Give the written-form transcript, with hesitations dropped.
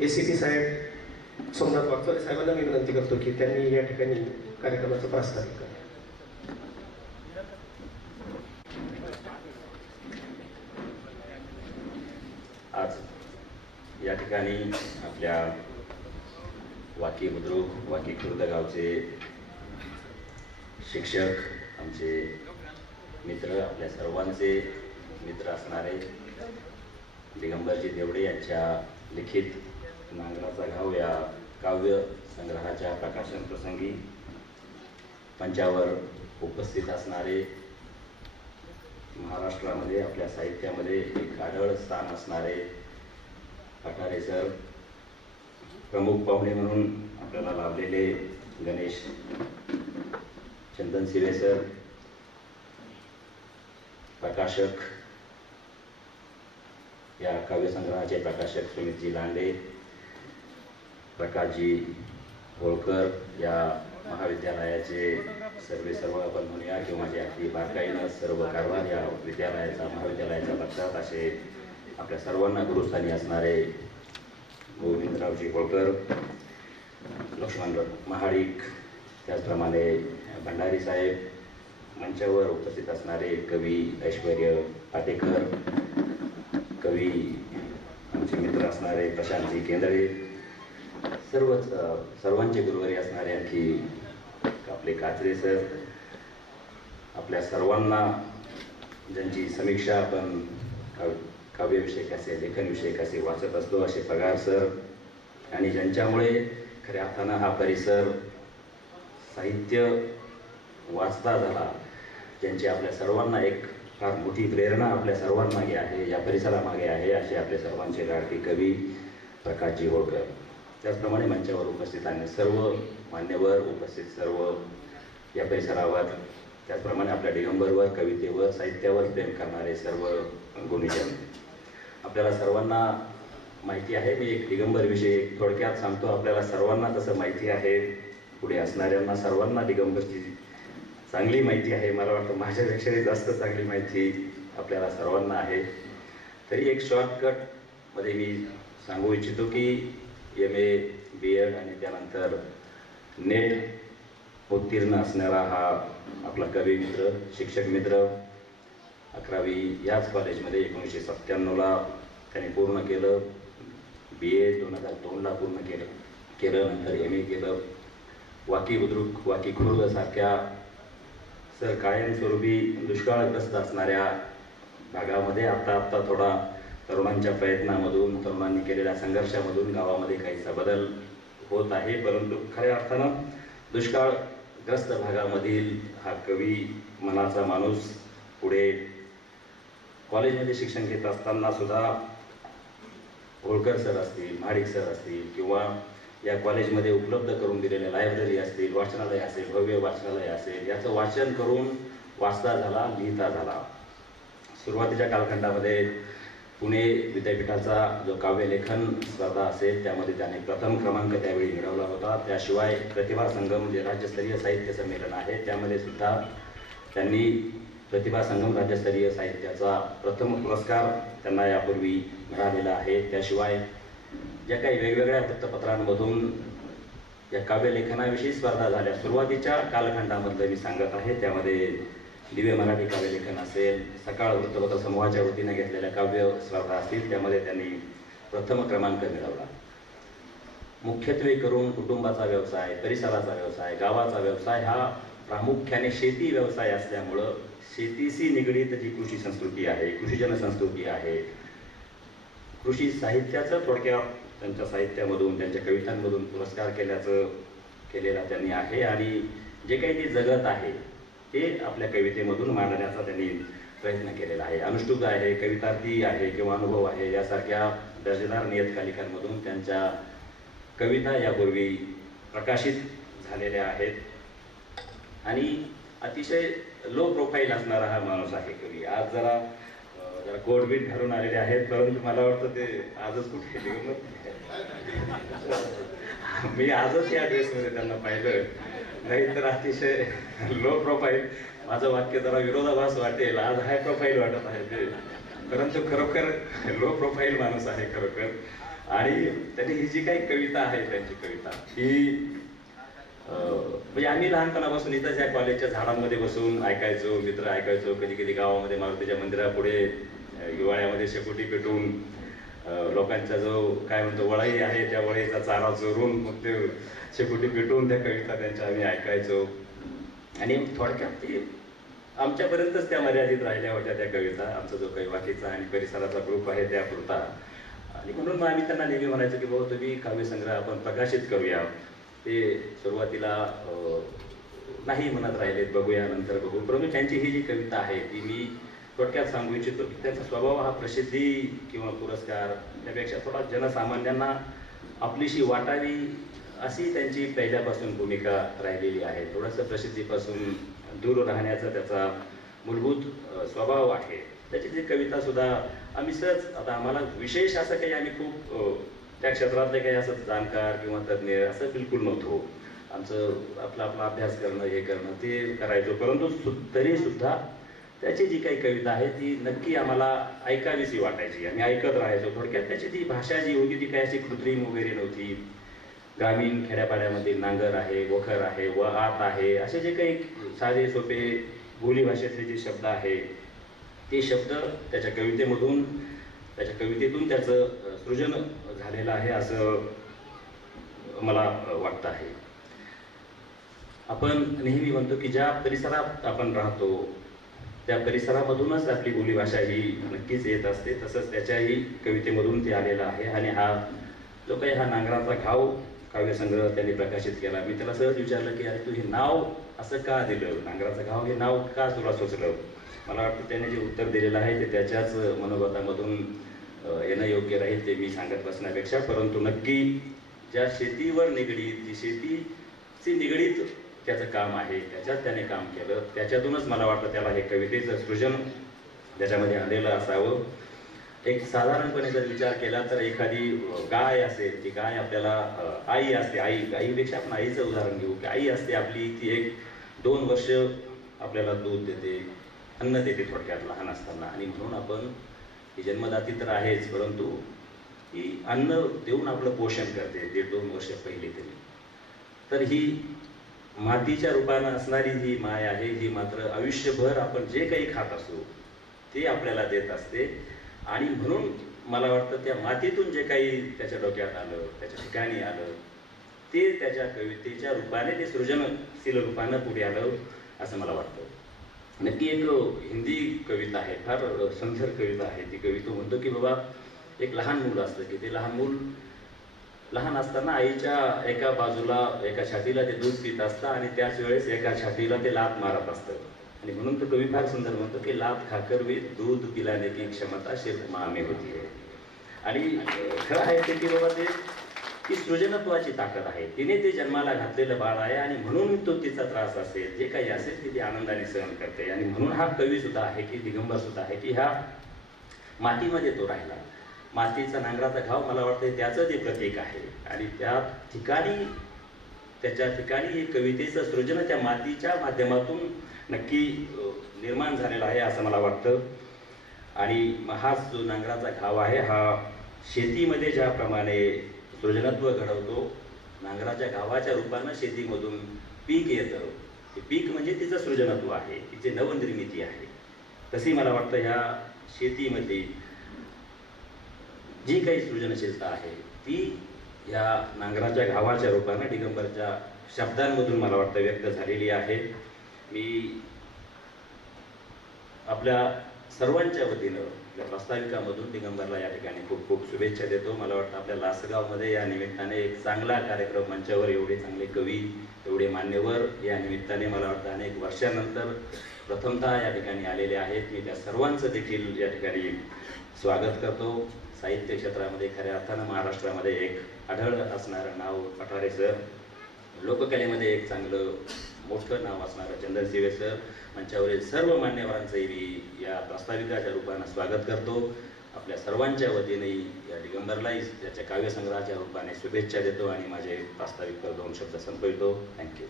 ACP साहेब सोमनाथ वागचौरे साहेबांना मी विनंती करतो की त्यांनी या ठिकाणी कार्यक्रमाचं प्रास्ताविक करा. आज या ठिकाणी आपल्या वाकी बुद्रुक वाकी खुर्द गावचे शिक्षक, आमचे मित्र, आपल्या सर्वांचे मित्र असणारे दिगंबरजी देवडे यांच्या लिखित नांगराचा घाव या काव्य संग्रहाच्या प्रकाशन प्रसंगी मंचावर उपस्थित असणारे, महाराष्ट्रामध्ये आपल्या साहित्यामध्ये एक आढळ स्थान असणारे पठारे सर, प्रमुख पाहुणे म्हणून आपल्याला लाभलेले गणेश चंदन सिवे सर, प्रकाशक, या काव्यसंग्रहाचे प्रकाशक सुमितजी लांडे, प्रकाशजी होळकर, या महाविद्यालयाचे सर्व आपण म्हणूया किंवा जे अगदी बारकाईनं सर्व कारभार या विद्यालयाचा महाविद्यालयाच्या लक्षात असे आपल्या सर्वांना गुरुस्थानी असणारे गोविंदरावजी होळकर, लक्ष्मण महाडिक, त्याचप्रमाणे भंडारी साहेब, मंचावर उपस्थित असणारे कवी ऐश्वर्य पाटेकर, कवी आमचे मित्र असणारे प्रशांतजी केंद्रे, सर्वांचे गुरुवारी असणारे आणखी आपले कात्रे सर, आपल्या सर्वांना ज्यांची समीक्षा आपण काव्यविषयक असेल, लेखनविषयक असे वाचत असतो असे पगार सर, आणि ज्यांच्यामुळे खऱ्या अर्थानं हा परिसर साहित्य वाचता झाला, ज्यांची आपल्या सर्वांना एक फार मोठी प्रेरणा आपल्या सर्वांमागे आहे, या परिसरामागे आहे, असे आपले सर्वांचे लाडके कवी प्रकाशजी होळकर. त्याचप्रमाणे मंचावर उपस्थित आणि सर्व मान्यवर, उपस्थित सर्व या परिसरावर, त्याचप्रमाणे आपल्या दिगंबरवर, कवितेवर, साहित्यावर प्रेम करणारे सर्व गुणीजन. आपल्याला सर्वांना माहिती आहे, मी एक दिगंबरविषयी थोडक्यात सांगतो. आपल्याला सर्वांना तसं माहिती आहे, पुढे असणाऱ्यांना सर्वांना दिगंबरची चांगली माहिती आहे. मला वाटतं माझ्यापेक्षाही जास्त चांगली माहिती आपल्याला सर्वांना आहे. तरी एक शॉर्टकटमध्ये मी सांगू इच्छितो की MA, BEd आणि त्यानंतर नेट उत्तीर्ण असणारा हा आपला कवी मित्र, शिक्षक मित्र 11वी याच कॉलेजमध्ये 1997ला त्यांनी पूर्ण केलं. BA 2002ला पूर्ण केलं. नंतर MA केलं. वाकी बुद्रुक वाकी खुर्द सारख्या सर कायमस्वरूपी दुष्काळग्रस्त असणाऱ्या भागामध्ये आता थोडा तरुणांच्या प्रयत्नामधून, तरुणांनी केलेल्या संघर्षामधून गावामध्ये काहीसा बदल होत आहे. परंतु खऱ्या अर्थानं दुष्काळग्रस्त भागामधील हा कवी मनाचा माणूस पुढे कॉलेजमध्ये शिक्षण घेत असताना सुद्धा होळकर सर असतील, महाडिक सर असतील, किंवा या कॉलेजमध्ये उपलब्ध करून दिलेल्या लायब्ररी असतील, वाचनालय असेल, भव्य वाचनालय असेल, याचं वाचन करून वाचता झाला, लिहिता झाला. सुरुवातीच्या कालखंडामध्ये पुणे विद्यापीठाचा जो काव्यलेखन स्पर्धा असेल त्यामध्ये त्याने प्रथम क्रमांक त्यावेळी मिळवला होता. त्याशिवाय प्रतिभा संगम जे राज्यस्तरीय साहित्य संमेलन आहे त्यामध्ये सुद्धा त्यांनी प्रतिभा संगम राज्यस्तरीय साहित्याचा प्रथम पुरस्कार त्यांना यापूर्वी मिळालेला आहे. त्याशिवाय ज्या काही वेगवेगळ्या वृत्तपत्रांमधून या काव्यलेखनाविषयी स्पर्धा झाल्या सुरुवातीच्या कालखंडामधलं मी सांगत आहे. त्यामध्ये दिव्य मराठी काव्यलेखन असेल, सकाळ वृत्तपत्र समूहाच्या वतीने घेतलेल्या काव्य स्पर्धा असतील, त्यामध्ये त्यांनी प्रथम क्रमांक मिळवला. मुख्यत्वे करून कुटुंबाचा व्यवसाय, परिसराचा व्यवसाय, गावाचा व्यवसाय हा प्रामुख्याने शेती व्यवसाय असल्यामुळं शेतीशी निगडीत जी कृषी संस्कृती आहे, कृषीजन संस्कृती आहे, कृषी साहित्याचं थोडक्यात त्यांच्या साहित्यामधून, त्यांच्या कवितांमधून पुरस्कार केलेला त्यांनी आहे. आणि जे काही ते जगत आहे ते आपल्या कवितेमधून मांडण्याचा त्यांनी प्रयत्न केलेला आहे. अनुष्टुप आहे, कवितार्थी आहे किंवा अनुभव आहे यासारख्या दर्जेदार नियतकालिकांमधून त्यांच्या कविता यापूर्वी प्रकाशित झालेल्या आहेत. आणि अतिशय लो प्रोफाईल असणारा हा माणूस आहे कवी. आज जरा कोटबीट घालून आलेले आहेत, परंतु मला वाटतं ते आजच कुठे गेले, मी आजच या ड्रेसमध्ये त्यांना पाहिलं, नाही तर अतिशय लो प्रोफाईल. माझं वाक्य जरा विरोधाभास वाटेल, आज हाय प्रोफाईल वाटत आहे ते, परंतु खरोखर लो प्रोफाईल माणूस आहे खरोखर. आणि त्यांनी ही जी काही कविता आहे त्यांची कविता ही म्हणजे आम्ही लहानपणापासून इथंच या कॉलेजच्या झाडांमध्ये बसून ऐकायचो, मित्र ऐकायचो. कधी कधी गावामध्ये मारुतीच्या मंदिरापुढे हिवाळ्यामध्ये शेकोटी पेटून लोकांचा जो काय म्हणतो वळई आहे त्या वळईचा चारा चोरून मग ते शेकोटी पेटून त्या कविता त्यांच्या आम्ही ऐकायचो. आणि थोडक्यात ते आमच्यापर्यंतच त्या मर्यादित राहिल्या होत्या त्या कविता. आमचा जो काही बाकीचा आणि परिसराचा ग्रुप आहे त्यापुरता. आणि म्हणून मग आम्ही त्यांना नेहमी म्हणायचो की बाबा तुम्ही काव्यसंग्रह आपण प्रकाशित करूया. ते सुरुवातीला नाही म्हणत राहिलेत, बघूया नंतर बघू. परंतु त्यांची ही जी कविता आहे ती मी थोडक्यात सांगू इच्छितो की त्यांचा स्वभाव हा प्रसिद्धी किंवा पुरस्कार त्यापेक्षा थोडा जनसामान्यांना आपलीशी वाटावी अशी त्यांची पहिल्यापासून भूमिका राहिलेली आहे. थोडंसं प्रसिद्धीपासून दूर राहण्याचा त्याचा मूलभूत स्वभाव आहे. त्याची जी कविता सुद्धा आम्ही सहज, आता आम्हाला विशेष असं काही आम्ही खूप त्या क्षेत्रातले काही असं जाणकार किंवा तज्ज्ञ असं बिलकुल नव्हतो. आमचं आपला अभ्यास करणं हे करणं ते करायचो. परंतु तरी सुद्धा त्याची जी काही कविता आहे ती नक्की आम्हाला ऐकावीशी वाटायची. आम्ही ऐकत राहायचो. थोडक्यात त्याची ती भाषा जी होती ती काही अशी कृत्रिम वगैरे नव्हती. ग्रामीण खेड्यापाड्यामध्ये नांगर आहे, वखर आहे व आत आहे असे जे काही साधे सोपे बोलीभाषेतले जे शब्द आहे ते शब्द त्याच्या कवितेतून त्याचं सृजन झालेलं आहे असं मला वाटतं आहे. आपण नेहमी म्हणतो की ज्या परिसरात आपण राहतो त्या परिसरामधूनच आपली बोलीभाषा ही नक्कीच येत असते. तसंच त्याच्याही कवितेमधून ते आलेलं आहे. आणि हा जो काही हा नांगराचा घाव काव्यसंग्रह त्यांनी प्रकाशित केला, मी त्याला सहज विचारलं की अरे तू हे नाव असं का दिलं, नांगराचा घाव हे नाव का तुला सुचलं. मला वाटतं त्याने जे उत्तर दिलेलं आहे ते त्याच्याच मनोगतामधून येणं योग्य राहील ते मी सांगत बसण्यापेक्षा. परंतु नक्की ज्या शेतीवर निगडीत, जी शेतीशी निगडीत त्याचं काम आहे त्याच्यात त्याने काम केलं. त्याच्यातूनच मला वाटतं त्याला हे कवितेचं सृजन त्याच्यामध्ये आलेलं असावं. एक साधारणपणे जर विचार केला तर एखादी गाय असेल, ती गाय आपल्याला आई असते, आईपेक्षा आपण आईचं उदाहरण घेऊ की आई असते आपली, ती 1-2 वर्ष आपल्याला दूध देते, अन्न देते थोडक्यात लहान असताना. आणि म्हणून आपण ही जन्मदाती तर आहेच, परंतु ही अन्न देऊन आपलं पोषण करते 1.5-2 वर्ष पहिले तरी. तर ही मातीच्या रूपानं असणारी जी माय आहे ही मात्र आयुष्यभर आपण जे काही खात असू ते आपल्याला देत असते. आणि म्हणून मला वाटतं त्या मातीतून जे काही त्याच्या डोक्यात आलं, त्याच्या ठिकाणी आलं, ते त्याच्या कवितेच्या रूपाने, ते सृजनशील रूपानं पुढे आलं असं मला वाटतं. नक्की एक हिंदी कविता आहे, फार सुंदर कविता आहे ती. कविता म्हणतो की बाबा एक लहान मूल असतं की ते लहान मूल लहान असताना आईच्या एका बाजूला एका छातीला ते दूध पित असतं आणि त्याच वेळेस एका छातीला ते लात मारत असतं. आणि म्हणून तो कवी फार सुंदर म्हणतो की लात खाकर भी दूध पिलाने की क्षमता सिर्फ माँ में होती है. आणि खरं आहे ते की बाबा ते ती सृजनत्वाची ताकद आहे. तिने ते जन्माला घातलेलं बाळ आहे आणि म्हणून तो तिचा त्रास असेल, जे काही असेल ते ती आनंदाने सहन करते. आणि म्हणून हा कवी सुद्धा आहे की दिगंबर सुद्धा आहे की ह्या मातीमध्ये तो राहिला. मातीचा नांगराचा घाव मला वाटतं त्याचं ते प्रतीक आहे. आणि त्याच्या ठिकाणी हे कवितेचं सृजन त्या मातीच्या माध्यमातून नक्की निर्माण झालेला आहे असं मला वाटतं. आणि हाच जो नांगराचा घाव आहे हा शेतीमध्ये ज्याप्रमाणे सृजनत्व घडवतो, नांगराच्या घावाच्या रूपानं शेतीमधून पीक येतं. ते पीक म्हणजे तिचं सृजनत्व आहे, तिची नवनिर्मिती आहे. तशी मला वाटतं ह्या शेतीमध्ये जी काही सृजनशीलता आहे ती ह्या नांगराच्या घावाच्या रूपानं दिगंबरच्या शब्दांमधून मला वाटतं व्यक्त झालेली आहे. मी आपल्या सर्वांच्या वतीनं आपल्या प्रास्ताविकामधून दिगंबरला या ठिकाणी खूप खूप शुभेच्छा देतो. मला वाटतं आपल्या लासगावमध्ये या निमित्ताने एक चांगला कार्यक्रम मंचावर एवढे चांगले कवी, एवढे मान्यवर या निमित्ताने मला वाटतं अनेक वर्षानंतर प्रथमतः या ठिकाणी आलेले आहेत. मी त्या सर्वांचं देखील या ठिकाणी स्वागत करतो. साहित्य क्षेत्रामध्ये खऱ्या अर्थानं महाराष्ट्रामध्ये एक आढळ असणारं नाव पठारे सर, लोककलेमध्ये एक चांगलं मोठं नाव असणारं चंदनशिवे सर, मंचावरील सर्व मान्यवरांचंही मी या प्रास्ताविकाच्या रूपानं स्वागत करतो. आपल्या सर्वांच्या वतीने या दिगंबरलाही त्याच्या काव्यसंग्रहाच्या रूपाने शुभेच्छा देतो आणि माझे प्रास्ताविक 2 शब्द संपवितो. थँक्यू.